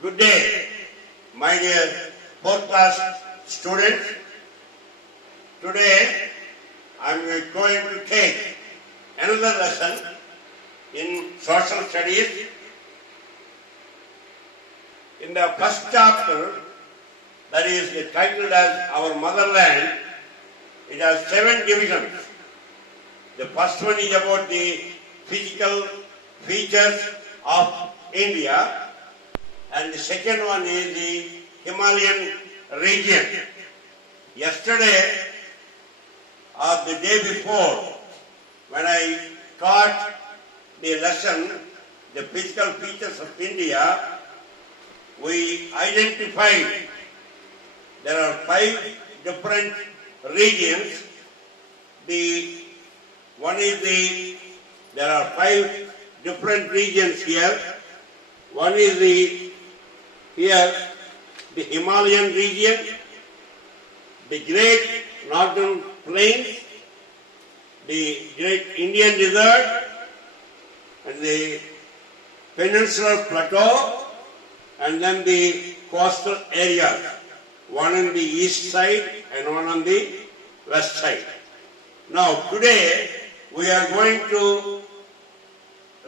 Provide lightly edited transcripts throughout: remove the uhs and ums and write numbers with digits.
Good day, my dear fourth class students. Today I am going to take another lesson in social studies. In the first chapter, that is titled as Our Motherland, it has 7 divisions. The first one is about the physical features of India, and the second one is the Himalayan region. Yesterday or the day before, when I taught the lesson, the physical features of India, we identified there are 5 different regions. There are 5 different regions here. One is the Himalayan region, the Great Northern Plains, the Great Indian Desert, and the Peninsular Plateau, and then the coastal areas, one on the east side and one on the west side. Now today we are going to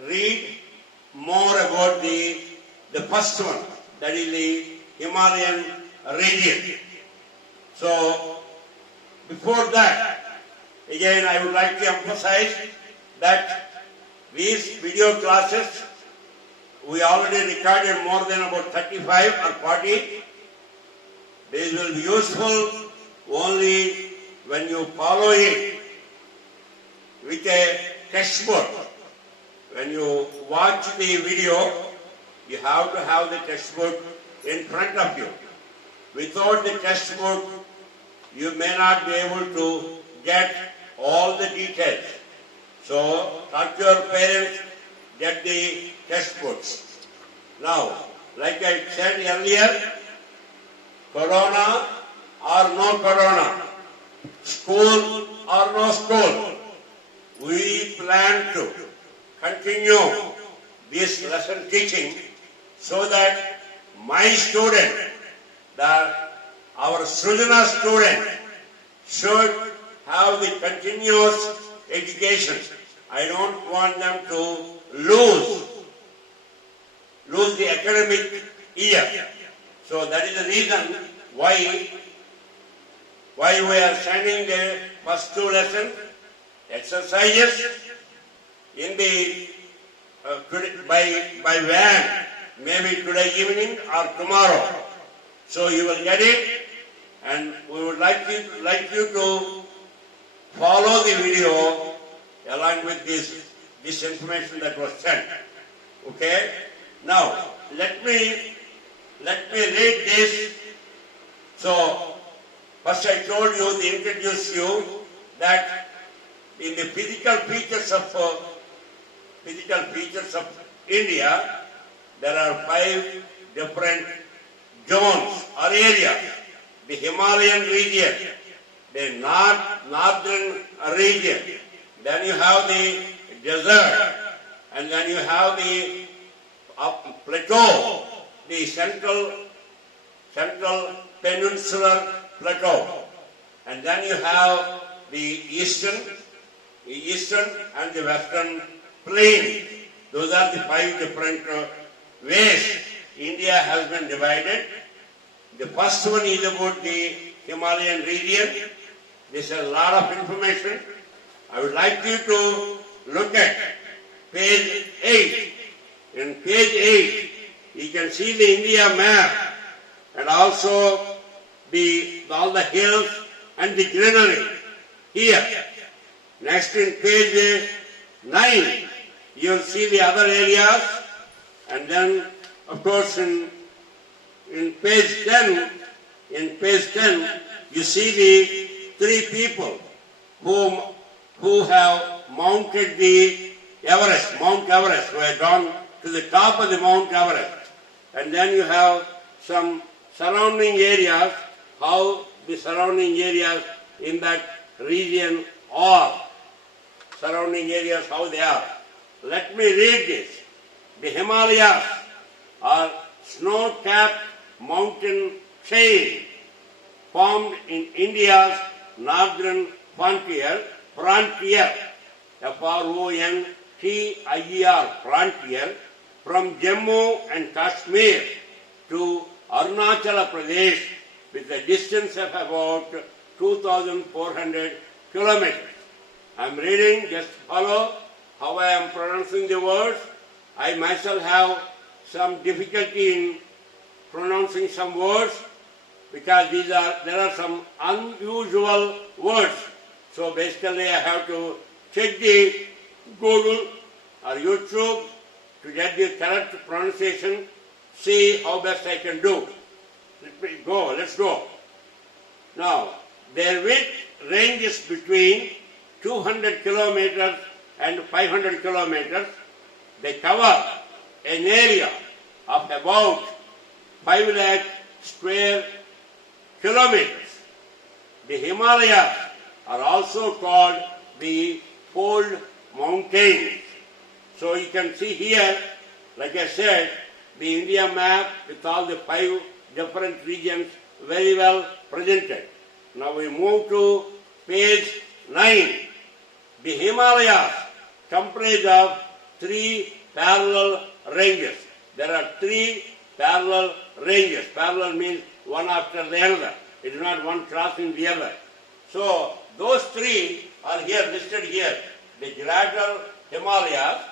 read more about the first one, that is the Himalayan region. So before that, again I would like to emphasize that these video classes, we already recorded more than about 35 or 40. These will be useful only when you follow it with a textbook. When you watch the video, you have to have the textbook in front of you. Without the textbook, you may not be able to get all the details. So, talk to your parents, get the textbooks. Now, like I said earlier, Corona or no Corona, school or no school, we plan to continue this lesson teaching so that my student, our Srijana student, should have the continuous education. I don't want them to lose the academic year. So that is the reason why we are sending the first 2 lessons, exercises, in the by van, maybe today evening or tomorrow. So you will get it, and we would like you to follow the video along with this information that was sent. Okay? Now let me read this. So first I told you, to introduce you, that in the physical features of India, there are 5 different zones or areas. The Himalayan region, the northern region, then you have the desert, and then you have the plateau, the central peninsular plateau, and then you have the eastern and the western plain. Those are the 5 different ways India has been divided. The first one is about the Himalayan region. This is a lot of information. I would like you to look at page 8. In page 8, you can see the India map and also all the hills and the greenery here. Next, in page 9, you will see the other areas, and then of course in page 10, you see the 3 people who have mounted the Mount Everest, who have gone to the top of the Mount Everest. And then you have some surrounding areas, how the surrounding areas in that region are. Surrounding areas, how they are. Let me read this. The Himalayas are snow-capped mountain chain formed in India's northern frontier, F-R-O-N-T-I-E-R, frontier, from Jammu and Kashmir to Arunachal Pradesh with a distance of about 2,400 kilometers. I am reading, just follow how I am pronouncing the words. I myself have some difficulty in pronouncing some words because there are some unusual words. So basically I have to check the Google or YouTube to get the correct pronunciation, see how best I can do. Let's go. Now, their width ranges between 200 kilometers and 500 kilometers. They cover an area of about 5 lakh square kilometers. The Himalayas are also called the Fold Mountains. So you can see here, like I said, the India map with all the 5 different regions very well presented. Now we move to page 9. The Himalayas comprise of 3 parallel ranges. There are 3 parallel ranges. Parallel means one after the other. It is not one crossing the other. So those 3 are here listed here. The Gibraltar Himalayas,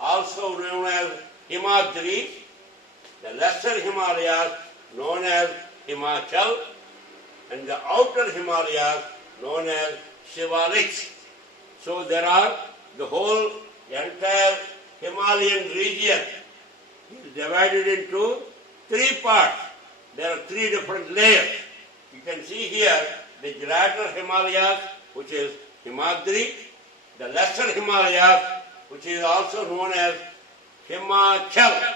also known as Himadri, the lesser Himalayas known as Himachal, and the outer Himalayas known as Shivaliks. So there are the whole entire Himalayan region is divided into 3 parts. There are 3 different layers. You can see here the Gibraltar Himalayas, which is Himadri, the lesser Himalayas, which is also known as Himachal,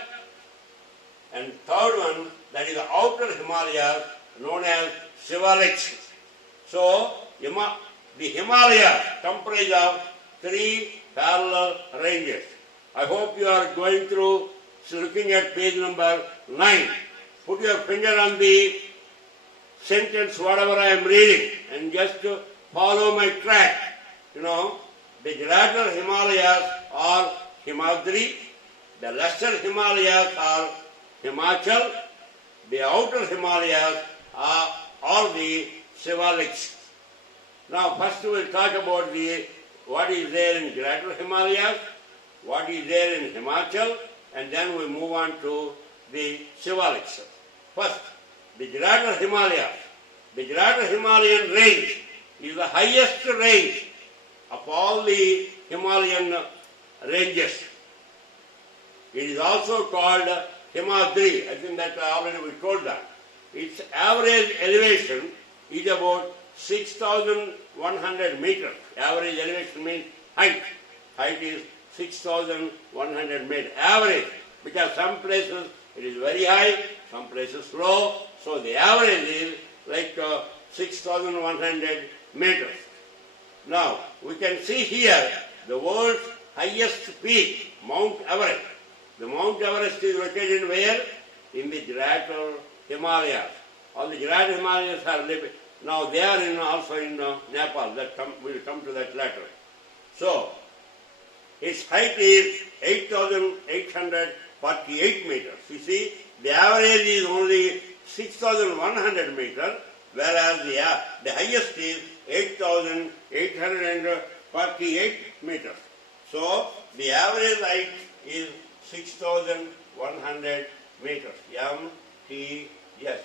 and third one, that is the outer Himalayas, known as Shivaliks. So, the Himalayas comprise of 3 parallel ranges. I hope you are going through, looking at page number 9. Put your finger on the sentence, whatever I am reading, and just follow my track. The Gibraltar Himalayas are Himadri, the lesser Himalayas are Himachal, the outer Himalayas are the Shivaliks. Now first we will talk about what is there in Gibraltar Himalayas, what is there in Himachal, and then we move on to the Shivaliks. First, the Gibraltar Himalayas. The Gibraltar Himalayan range is the highest range of all the Himalayan ranges. It is also called Himadri. I think that already we told that. Its average elevation is about 6,100 meters. Average elevation means height. Height is 6,100 meters. Average, because some places it is very high, some places low. So the average is like 6,100 meters. Now, we can see here the world's highest peak, Mount Everest. The Mount Everest is located where? In the Gibraltar Himalayas. All the Gibraltar Himalayas are living. Now they are also in Nepal. We will come to that later. So, its height is 8,848 meters. You see, the average is only 6,100 meters, whereas the highest is 8,848 meters. So, the average height is 6,100 meters, MTS,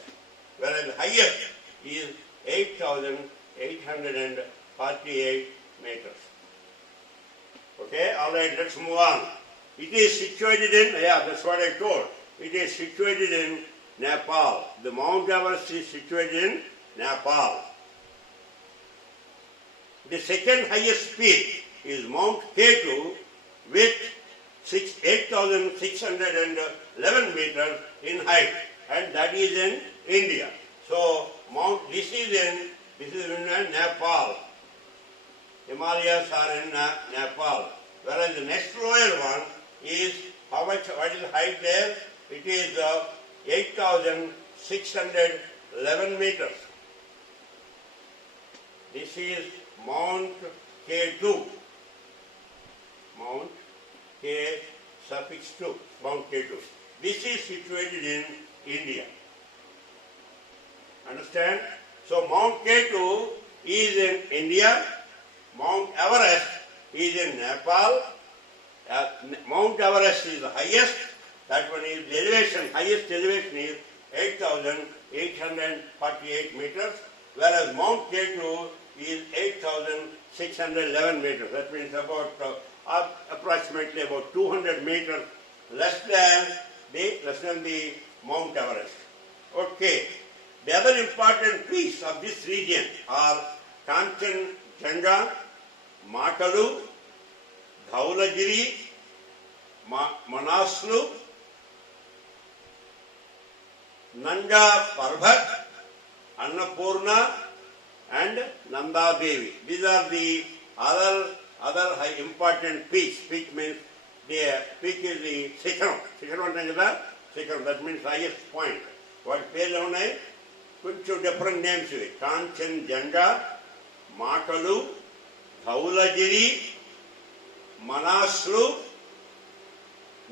whereas the highest is 8,848 meters. Okay, all right, let's move on. It is situated in, that's what I told. It is situated in Nepal. The Mount Everest is situated in Nepal. The second highest peak is Mount K2 with 8,611 meters in height, and that is in India. So this is in Nepal. Himalayas are in Nepal. Whereas the next lower one is what is the height there? It is 8,611 meters. This is Mount K2. Mount K suffix 2. Mount K2. This is situated in India. Understand? So Mount K2 is in India. Mount Everest is in Nepal. Mount Everest is the highest. That one is the elevation. Highest elevation is 8,848 meters, whereas Mount K2 is 8,611 meters. That means about approximately about 200 meters less than the Mount Everest. Okay. The other important piece of this region are Kanchenjunga, Makalu, Dhaulagiri, Manaslu, Nanga Parbat, Annapurna, and Nanda Devi. These are the other high important peaks. Peak means the peak is the Sikharam. Sikharam that means highest point. What పేర్లు ఉన్నాయి? కొంచెం different names ఇవి. కాంచన్జంగా, మాటలు, Dhaulagiri, మనాస్లు,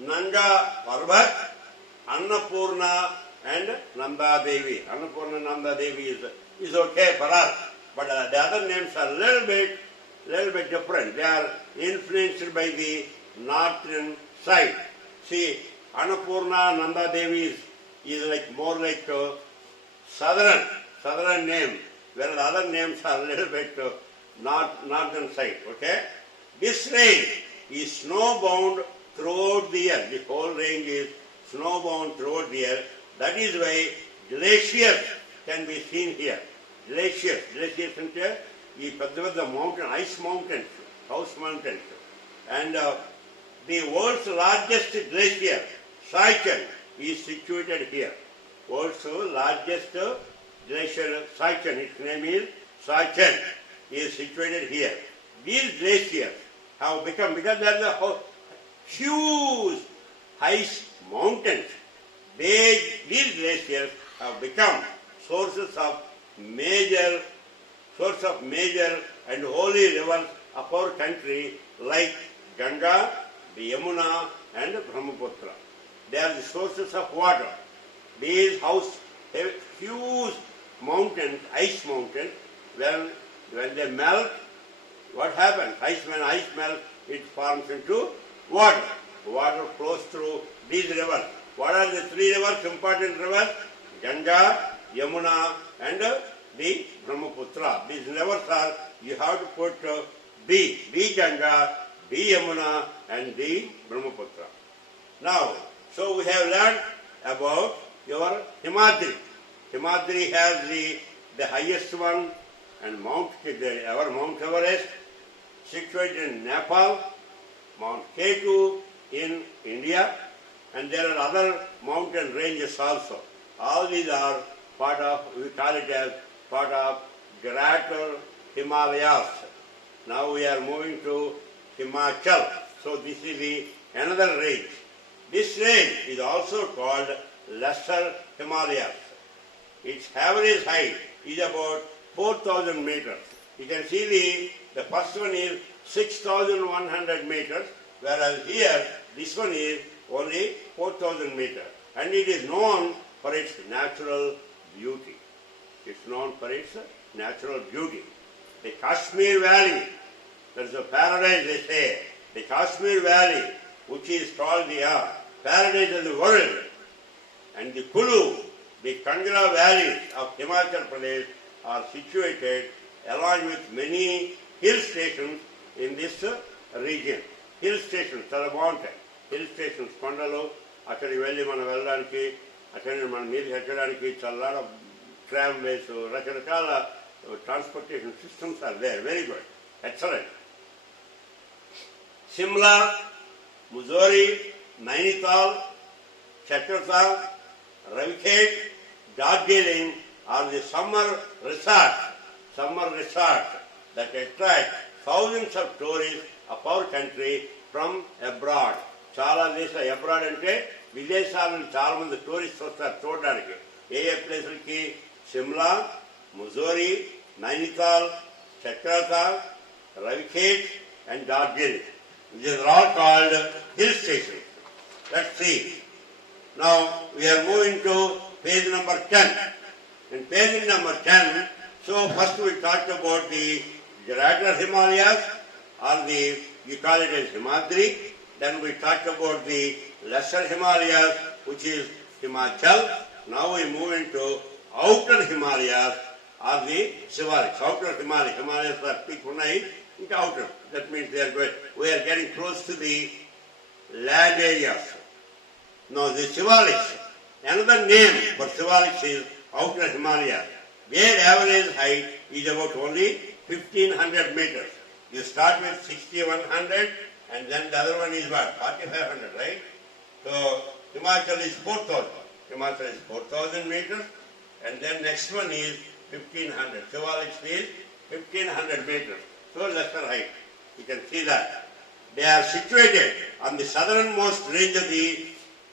నంగా Parvat, Annapurna and Nanda Devi. Annapurna and Nanda Devi is okay for us, but the other names are a little bit different. They are influenced by the northern side. See, Annapurna, Nanda Devi is like more like southern name, whereas other names are a little bit northern side. Okay, this range is snowbound throughout the year. The whole range is snowbound throughout the year. That is why glaciers can be seen here. Glaciers అంటే ఈ పెద్ద పెద్ద mountain, ice mountains, house mountains. And the world's largest glacier, Saichen, is situated here. World's largest glacier, Saichen, its name is Saichen, is situated here. These glaciers have become, because they are the huge ice mountains, these glaciers have become sources of major and holy rivers of our country like Ganga, the Yamuna and Brahmaputra. They are the sources of water. These huge mountains, ice mountains, when they melt, what happens? When ice melts, it forms into water. Water flows through these rivers. What are the three rivers, important rivers? Ganga, Yamuna and the Brahmaputra. These rivers are, you have to put B Ganga, B Yamuna and the Brahmaputra. Now, so we have learned about your Himadri. Himadri has the highest one, and Mount Everest situated in Nepal, Mount K2 in India, and there are other mountain ranges also. All these are part of, we call it as part of Greater Himalayas. Now we are moving to Himachal. So this is another range. This range is also called Lesser Himalayas. Its average height is about 4,000 meters. You can see the first one is 6,100 meters, whereas here this one is only 4,000 meters. And it is known for its natural beauty. It's known for its natural beauty. The Kashmir Valley, there is a paradise they say. The Kashmir Valley, which is called the paradise of the world, and the Kulu, the Kangra valleys of Himachal Pradesh are situated along with many hill stations in this region. Hill stations, చాలా బాగుంటాయి. Hill stations, కొండలు, అక్కడికి వెళ్ళి మనం వెళ్ళడానికి, అక్కడి మనం మీద ఎక్కడానికి చాలా tramways, రకరకాల transportation systems are there. Very good. Excellent. Shimla, Mussoorie, Nainital, Chakrata, Ravikhet, Darjeeling are the summer resorts that attract thousands of tourists of our country from abroad. చాలా దేశ abroad అంటే విదేశాల నుంచి చాలా మంది టూరిస్ట్ వస్తారు చూడడానికి. ఏ ఏ ప్లేసులకి? Shimla, ముజోరీ, Nainital, చక్రాతాల్, రవిఖేట్ and Darjeeling. These are all called hill stations. Let's see. Now we are moving to page number 10. In page number 10, so first we talked about the Greater Himalayas, or you call it as Himadri. Then we talked about the Lesser Himalayas, which is Himachal. Now we move into Outer Himalayas, or the Shivaliks. Outer Himalayas are peak Hunai. Into outer. That means we are getting close to the land areas. Now the Shivaliks, another name for Shivaliks is Outer Himalayas, where average height is about only 1500 meters. You start with 6100 and then the other one is what? 4500, right? So Himachal is 4000. Himachal is 4000 meters, and then next one is 1500. Shivaliks is 1500 meters. So lesser height. You can see that. They are situated on the southernmost range of the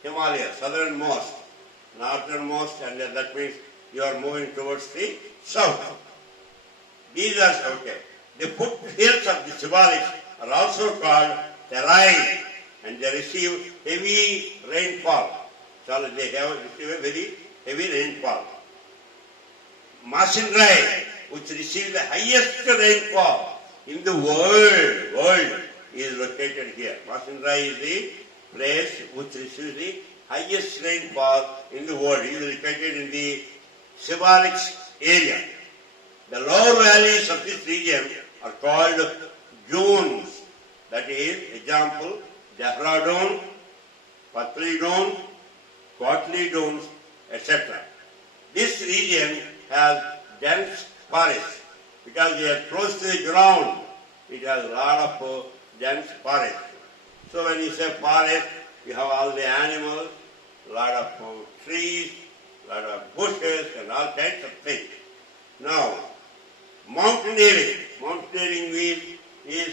Himalayas, southernmost, northernmost, and that means you are moving towards the south. These are okay. The foothills of the Shivaliks are also called terrain, and they receive heavy rainfall. So they have receive a very heavy rainfall. Masindrai, which receives the highest rainfall in the world is located here. Masindrai is the place which receives the highest rainfall in the world. It is located in the Shivaliks area. The lower valleys of this region are called zones. That is, example, Dehradun, Patli Dun, Kotli Duns, etc. This region has dense forests. Because they are close to the ground, it has a lot of dense forest. So when you say forest, you have all the animals, a lot of trees, a lot of bushes and all kinds of things. Now, mountaineering. Mountaineering is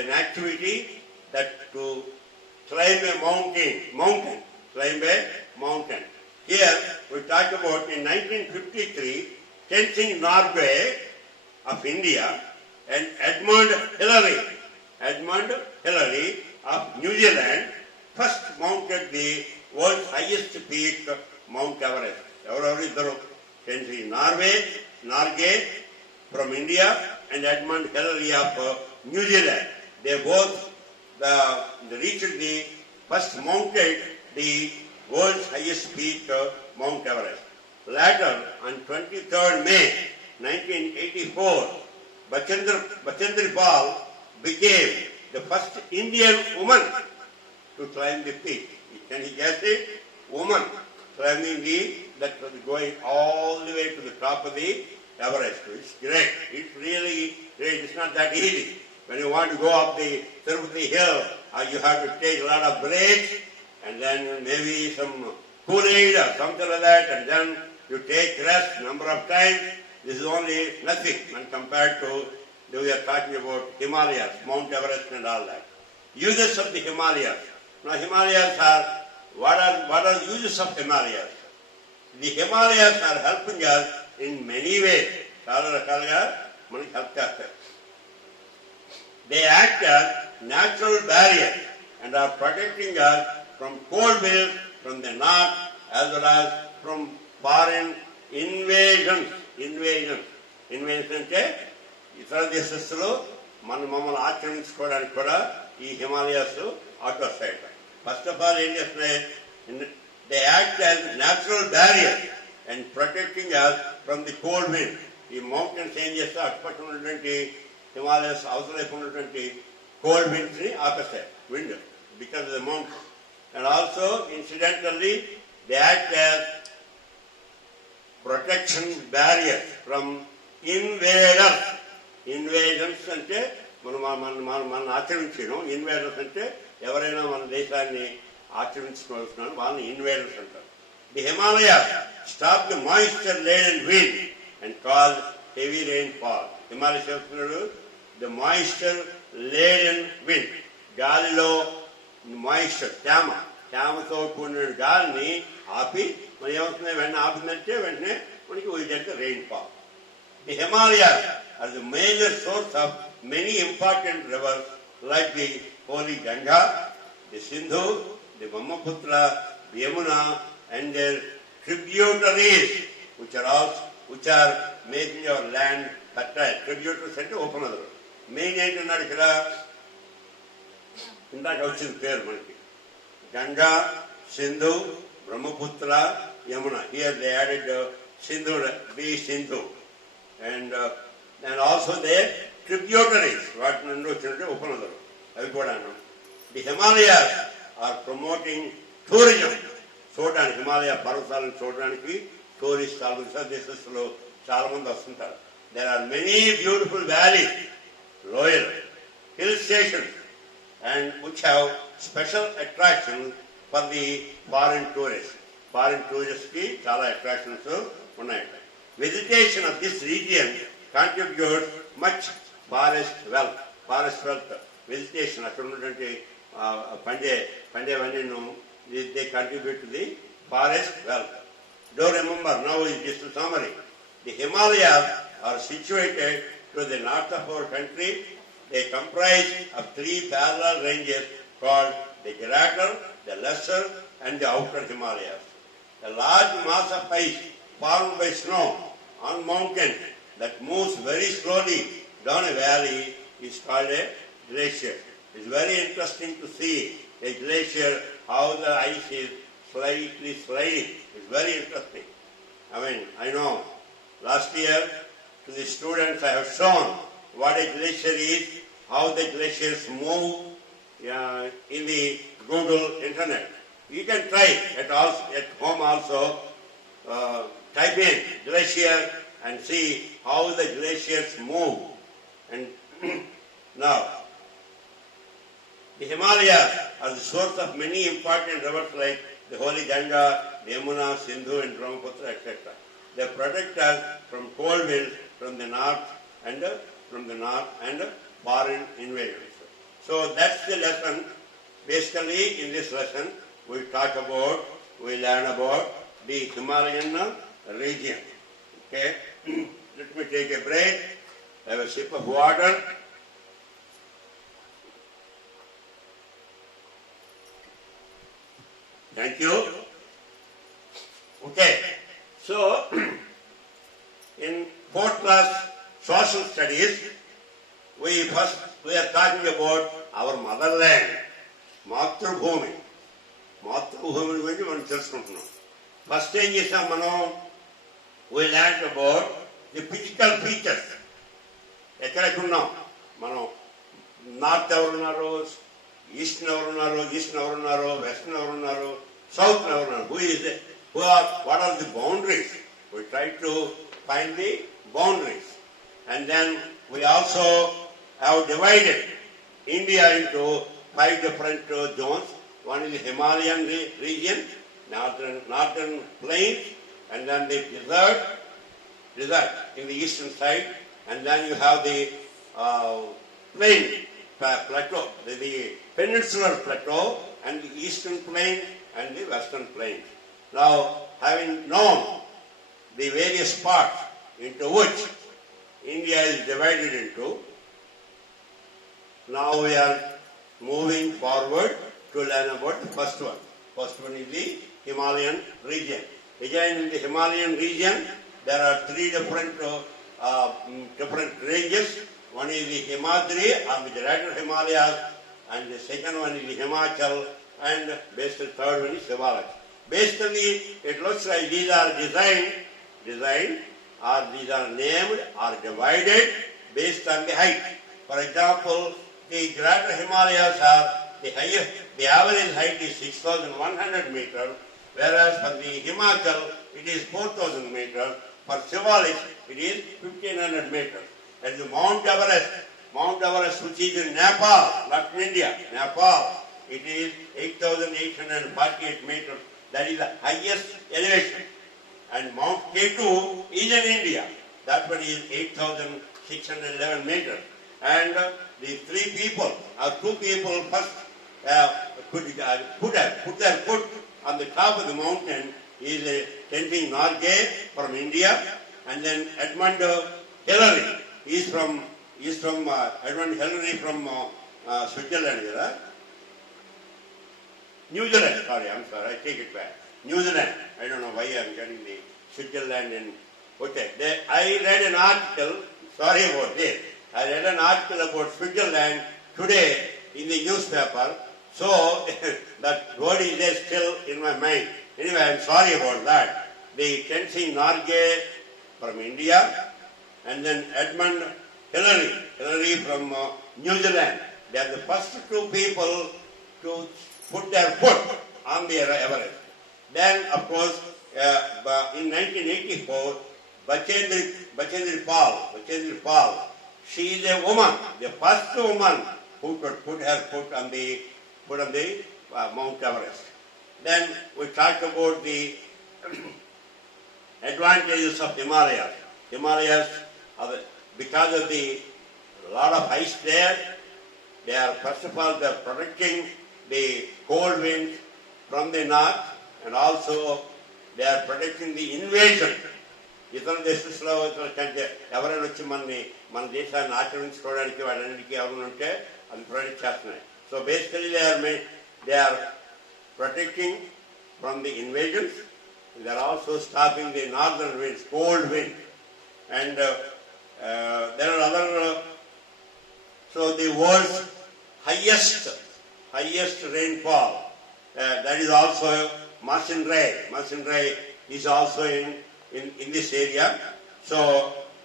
an activity that to climb a mountain. Climb a mountain. Here we talk about in 1953, Tenzing Norgay of India and Edmund Hillary of New Zealand first mounted the world's highest peak, Mount Everest. Everyone Tenzing Norgay from India and Edmund Hillary of New Zealand. They both reached the first mounted the world's highest peak, Mount Everest. Later, on 23rd May 1984, Bachendri Pal became the first Indian woman to climb the peak. Can you guess it? Woman climbing that was going all the way to the top of the Everest. It's great. It's really great. It's not that easy. When you want to go up the Tirupati hill, you have to take a lot of breaks and then maybe some Kool-Aid or something like that, and then you take rest number of times. This is only nothing when compared to we are talking about Himalayas, Mount Everest and all that. Uses of the Himalayas. Now Himalayas are, what are the uses of Himalayas? The Himalayas are helping us in many ways. They act as natural barriers and are protecting us from cold winds from the north as well as from foreign invasions. Invasions అంటే ఇతర దేశస్తులు మమ్మల్ని ఆక్రమించుకోవడానికి కూడా ఈ Himalayas ఆటోస్తాయి. First of all ఏం చేస్తున్నాయి? They act as natural barrier and protecting us from the cold wind. ఈ mountains ఏం చేస్తే అటుపక్కన ఉన్నటువంటి హిమాలయాస్ అవతల వైపు ఉన్నటువంటి కోల్డ్ విండ్స్ ని ఆపేస్తాయి. Wind because of the mountain. And also incidentally they act as protection barrier from invaders. Invasions అంటే మనం ఆక్రమించడం. ఇన్వేడర్స్ అంటే ఎవరైనా మన దేశాన్ని ఆక్రమించుకోవాల్సిన వాళ్ళని ఇన్వేడర్స్ అంటారు. The Himalayas stop the moisture laden wind and cause heavy rain fall. Himalaya చెప్తున్నాడు ది మాయిశ్చర్ లేడెన్ విండ్, గాలిలో మాయిశ్చర్ తేమతో కూడిన గాలిని ఆపి మరి ఏమవుతుంది, వెంటనే ఆపిందంటే వెంటనే మనకి we get the rainfall. The Himalayas are the major source of many important rivers like the holy Ganga, the Sindhu, the Brahmaputra, the Yamuna, and their tributaries, which are making our land fertile. Tributaries అంటే ఉపనదులు. Main ఏంటన్నాడు ఇక్కడ, ఇందాక వచ్చింది పేరు మనకి, Ganga, Sindhu, Brahmaputra, Yamuna. Here they added Sindhu, the Sindhu, and also their tributaries. వాటి నుండి వచ్చినట్టు ఉపనదులు అవి కూడా. The Himalayas are promoting tourism. చూడడానికి హిమాలయ పర్వతాలను చూడడానికి టూరిస్టులు దేశస్తులు చాలా మంది వస్తుంటారు. There are many beautiful valleys, loyal hill stations, and which have special attractions for the foreign tourists. Foreign tourists ki chala attractions ఉన్నాయి. Vegetation of this region contributes much forest wealth. Vegetation అక్కడ ఉన్నటువంటి పండేవన్నీ they contribute to the forest wealth. Do remember, now is just a summary. The Himalayas are situated to the north of our country. They comprise of 3 parallel ranges called the Greater, the Lesser, and the Outer Himalayas. A large mass of ice formed by snow on mountain that moves very slowly down a valley is called a glacier. It's very interesting to see a glacier, how the ice is slightly sliding. It's very interesting. I know last year to the students I have shown what a glacier is, how the glaciers move in the Google internet. You can try at home also, type in glacier and see how the glaciers move. And now, the Himalayas are the source of many important rivers like the holy Ganga, the Yamuna, Sindhu, and Brahmaputra, etc. They protect us from cold winds from the north and foreign invasions. So that's the lesson. Basically, in this lesson, we learn about the Himalayan region. Okay, let me take a break, have a sip of water. Thank you. Okay, so in 4th class social studies, we are talking about our motherland, మాతృభూమి గురించి మనం తెలుసుకుంటున్నాం. First ఏం చేసాం మనం, we learned about the physical features. ఎక్కడెక్కడున్నాం మనం, north ఎవరున్నారు, east ఎవరున్నారు, వెస్ట్ ఎవరున్నారు, సౌత్ ఎవరున్నారు, what are the boundaries. We try to find the boundaries, and then we also have divided India into 5 different zones. One is the Himalayan region, northern plains, and then the desert in the eastern side, and then you have the plain plateau, the peninsular plateau, and the eastern plain and the western plain. Now, having known the various parts into which India is divided into, now we are moving forward to learn about the first one. First one is the Himalayan region. Again, in the Himalayan region, there are 3 different ranges. One is the Himadri or the Greater Himalayas, and the second one is the Himachal, and basically third one is Himalaya. Basically, it looks like these are designed, or these are named or divided based on the height. For example, the Greater Himalayas are the highest. The average height is 6,100 meters, whereas for the Himachal it is 4,000 meters. For Shivalik it is 1,500 meters. And the Mount Everest, which is in Nepal, not in India, Nepal, it is 8,848 meters. That is the highest elevation. And Mount K2 is in India. That one is 8,611 meters. And the 2 people first put their foot on the top of the mountain is Tenzing Norgay from India, and then Edmund Hillary. He's from Edmund Hillary from Switzerland. New Zealand. I'm sorry. I take it back. New Zealand. I don't know why I'm getting the Switzerland and okay. I read an article. Sorry about this. I read an article about Switzerland today in the newspaper. So that word is there still in my mind. Anyway, I'm sorry about that. The Tenzing Norgay from India, and then Edmund Hillary from New Zealand. They are the first two people to put their foot on the Everest. Then, of course, in 1984, Bachendri Pal, she is a woman, the first woman who could put her foot on the Mount Everest. Then we talked about the advantages of Himalayas. Himalayas, because of the lot of ice there, they are first of all they are protecting the cold winds from the north, and also they are protecting the invasion. ఇతర దేశంలో కంటే ఎవరైనా వచ్చి మన దేశాన్ని ఆక్రమించుకోవడానికి వాటన్నిటికీ ఎవరైనా ఉంటే అది ప్రొటెక్ట్ చేస్తున్నాయి. So basically they are protecting from the invasions. They are also stopping the northern winds, cold wind, and there are other. So the world's highest rainfall, that is also Masinray. Masinray is also in this area. So,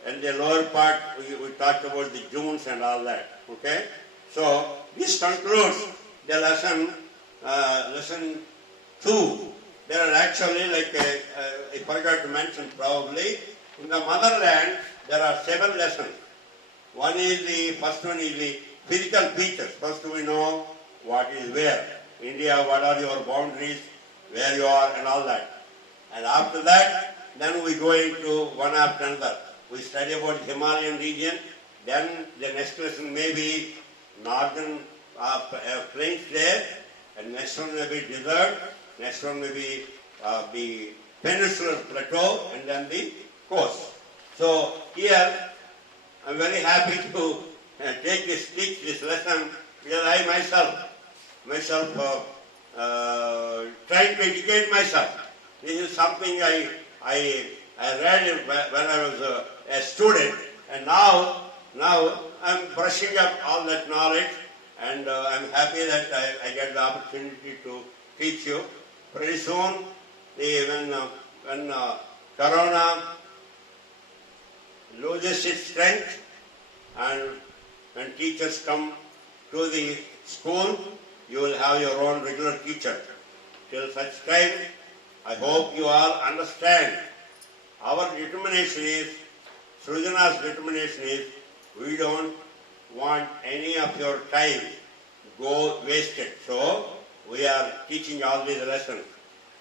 and the lower part, we talked about the dunes and all that. Okay? So, this concludes the lesson 2. There are actually, I forgot to mention probably, in the motherland, there are 7 lessons. First one is the physical features. First we know what is where. India, what are your boundaries, where you are and all that. And after that, then we go into one after another. We study about Himalayan region, then the next lesson may be northern plains there, and next one may be desert, next one may be the peninsular plateau, and then the coast. So here, I'm very happy to teach this lesson, because I myself trying to educate myself. This is something I read when I was a student, and now I'm brushing up all that knowledge, and I'm happy that I get the opportunity to teach you. Pretty soon, when Corona loses its strength, and when teachers come to the school, you will have your own regular teacher. Till such time, I hope you all understand. Our determination is, Srujana's determination is, we don't want any of your time go wasted. So, we are teaching all these lessons.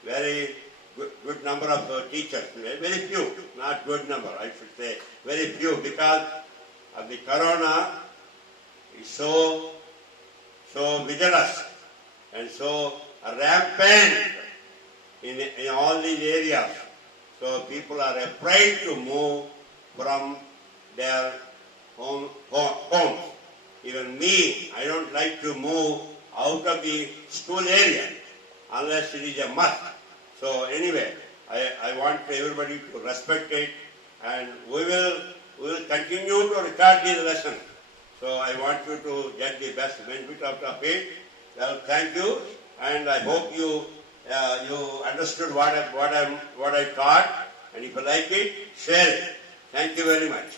Very good number of teachers, very few, not good number, I should say, very few, because of the Corona is so vigorous and so rampant in all these areas. So people are afraid to move from their homes. Even me, I don't like to move out of the school area unless it is a must. So anyway, I want everybody to respect it, and we will continue to record these lessons. So I want you to get the best benefit out of it. Well, thank you, and I hope you understood what I taught, and if you like it, share it. Thank you very much.